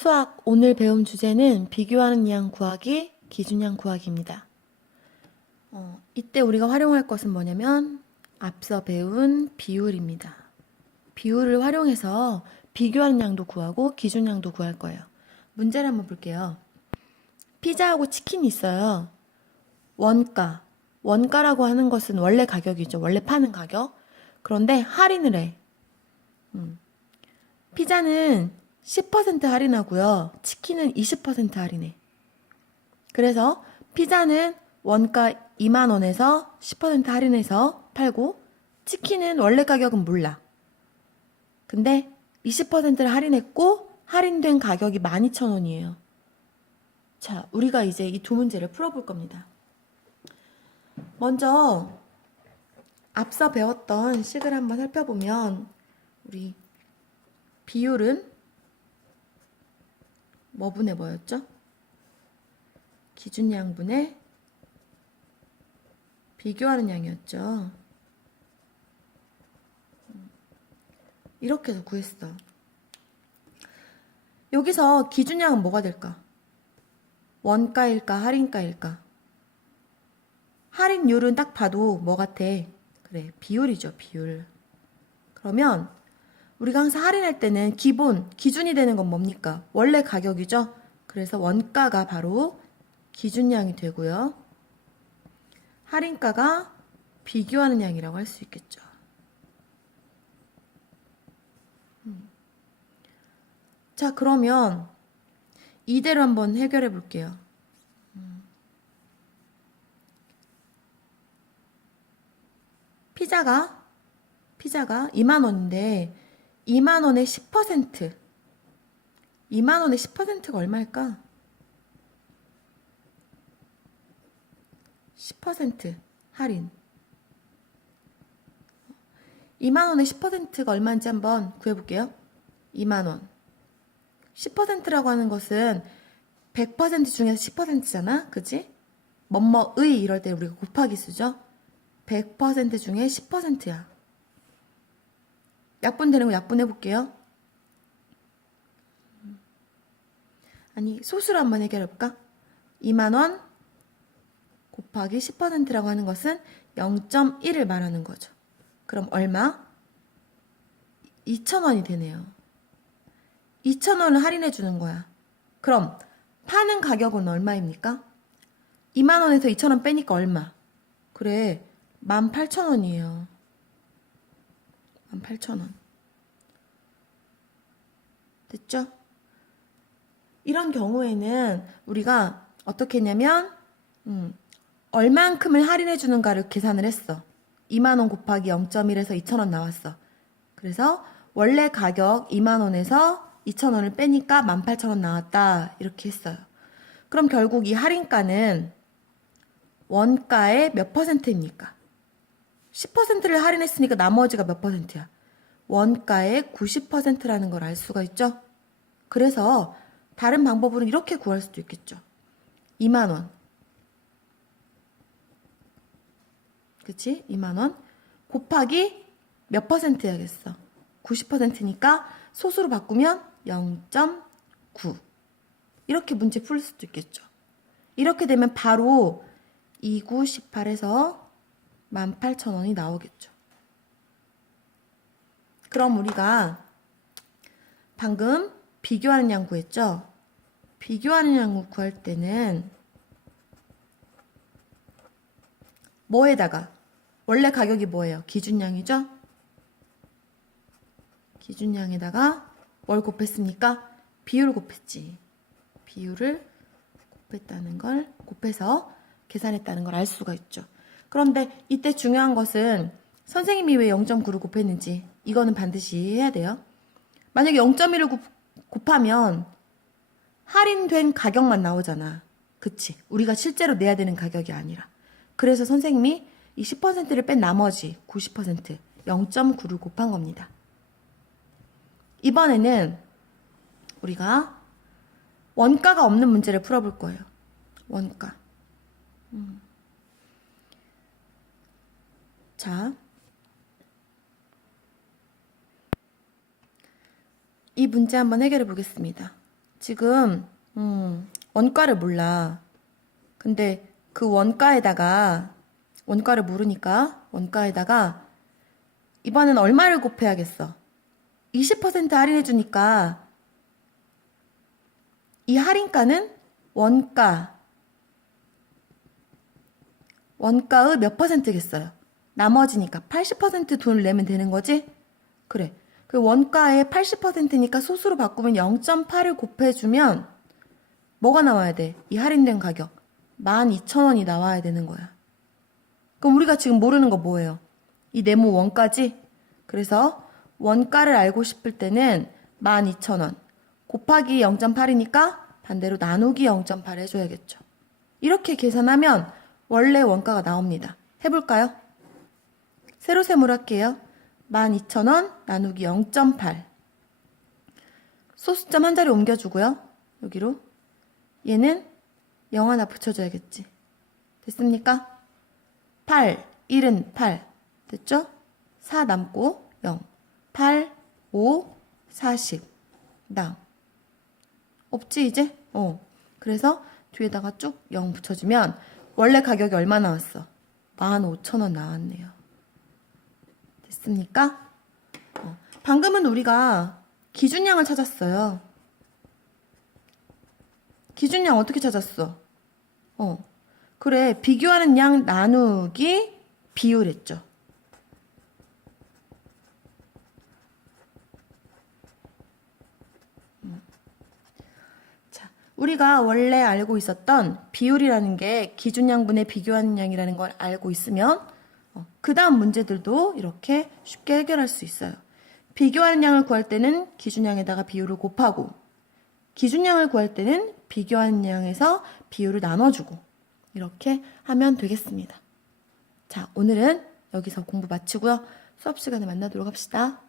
수학 오늘 배움 주제는 비교하는 양 구하기, 기준양 구하기입니다. 이때 우리가 활용할 것은 뭐냐면 앞서 배운 비율입니다. 비율을 활용해서 비교하는 양도 구하고 기준양도 구할 거예요. 문제를 한번 볼게요. 피자하고 치킨이 있어요. 원가. 원가라고 하는 것은 원래 가격이죠. 원래 파는 가격. 그런데 할인을 해. 피자는 10% 할인하고요. 치킨은 20% 할인해. 그래서 피자는 원가 2만 원에서 10% 할인해서 팔고 치킨은 원래 가격은 몰라. 근데 20%를 할인했고 할인된 가격이 12,000원이에요. 자, 우리가 이제 이 두 문제를 풀어볼 겁니다. 먼저 앞서 배웠던 식을 한번 살펴보면 우리 비율은 뭐분의 뭐였죠? 기준양분의 비교하는 양이었죠. 이렇게 해서 구했어. 여기서 기준양은 뭐가 될까? 원가일까 할인가일까? 할인율은 딱 봐도 뭐 같아? 그래, 비율이죠, 비율. 그러면 우리가 항상 할인할 때는 기준이 되는 건 뭡니까? 원래 가격이죠? 그래서 원가가 바로 기준양이 되고요. 할인가가 비교하는 양이라고 할 수 있겠죠. 자, 그러면 이대로 한번 해결해 볼게요. 피자가 2만 원인데 2만 원의 10%. 2만 원의 10%가 얼마일까? 10% 할인. 2만 원의 10%가 얼마인지 한번 구해볼게요. 2만 원. 10%라고 하는 것은 100% 중에서 10%잖아? 그치? 뭐뭐의 이럴 때 우리가 곱하기 쓰죠? 100% 중에 10%야. 약분되는 거 약분해 볼게요. 아니, 소수로 한번 해결해 볼까? 2만 원 곱하기 10%라고 하는 것은 0.1을 말하는 거죠. 그럼 얼마? 2,000원이 되네요. 2,000원을 할인해 주는 거야. 그럼 파는 가격은 얼마입니까? 2만 원에서 2,000원 빼니까 얼마? 그래, 18,000원이에요. 18,000원. 됐죠? 이런 경우에는 우리가 어떻게 했냐면 얼만큼을 할인해 주는가를 계산을 했어. 2만원 곱하기 0.1에서 2,000원 나왔어. 그래서 원래 가격 2만원에서 2,000원을 빼니까 18,000원 나왔다. 이렇게 했어요. 그럼 결국 이 할인가는 원가의 몇 퍼센트입니까? 10%를 할인했으니까 나머지가 몇 퍼센트야? 원가의 90%라는 걸 알 수가 있죠? 그래서 다른 방법으로 이렇게 구할 수도 있겠죠. 2만원. 그치? 2만원. 곱하기 몇 퍼센트 해야겠어? 90%니까 소수로 바꾸면 0.9. 이렇게 문제 풀 수도 있겠죠. 이렇게 되면 바로 2918에서 18,000원이 나오겠죠. 그럼 우리가 방금 비교하는 양 구했죠? 비교하는 양 구할 때는 뭐에다가 원래 가격이 뭐예요? 기준양이죠? 기준양에다가 뭘 곱했습니까? 비율 곱했지. 비율을 곱했다는 걸 곱해서 계산했다는 걸 알 수가 있죠. 그런데 이때 중요한 것은 선생님이 왜 0.9를 곱했는지 이거는 반드시 해야 돼요. 만약에 0.1을 곱하면 할인된 가격만 나오잖아. 그치? 우리가 실제로 내야 되는 가격이 아니라. 그래서 선생님이 이 10%를 뺀 나머지 90% 0.9를 곱한 겁니다. 이번에는 우리가 원가가 없는 문제를 풀어볼 거예요. 원가. 자, 이 문제 한번 해결해 보겠습니다. 지금 원가를 몰라. 근데 그 원가에다가 원가를 모르니까 원가에다가 이번엔 얼마를 곱해야겠어? 20% 할인해 주니까 이 할인가는 원가의 몇 퍼센트겠어요? 나머지니까 80% 돈을 내면 되는 거지? 그래. 그 원가의 80%니까 소수로 바꾸면 0.8을 곱해주면 뭐가 나와야 돼? 이 할인된 가격 12,000원이 나와야 되는 거야. 그럼 우리가 지금 모르는 거 뭐예요? 이 네모 원가지? 그래서 원가를 알고 싶을 때는 12,000원 곱하기 0.8이니까 반대로 나누기 0.8 해줘야겠죠. 이렇게 계산하면 원래 원가가 나옵니다. 해볼까요? 세로 세모를 할게요. 12,000원 나누기 0.8 소수점 한 자리 옮겨주고요. 여기로 얘는 0 하나 붙여줘야겠지. 됐습니까? 8, 1은 8 됐죠? 4 남고 0 8, 5, 40 당 없지 이제? 그래서 뒤에다가 쭉 0 붙여주면 원래 가격이 얼마 나왔어? 15,000원 나왔네요. 됐습니까? 방금은 우리가 기준량을 찾았어요. 기준량 어떻게 찾았어? 그래, 비교하는 양 나누기 비율 했죠. 자, 우리가 원래 알고 있었던 비율이라는 게 기준양분의 비교하는 양이라는 걸 알고 있으면 그 다음 문제들도 이렇게 쉽게 해결할 수 있어요. 비교하는 양을 구할 때는 기준양에다가 비율을 곱하고 기준양을 구할 때는 비교하는 양에서 비율을 나눠주고 이렇게 하면 되겠습니다. 자, 오늘은 여기서 공부 마치고요. 수업 시간에 만나도록 합시다.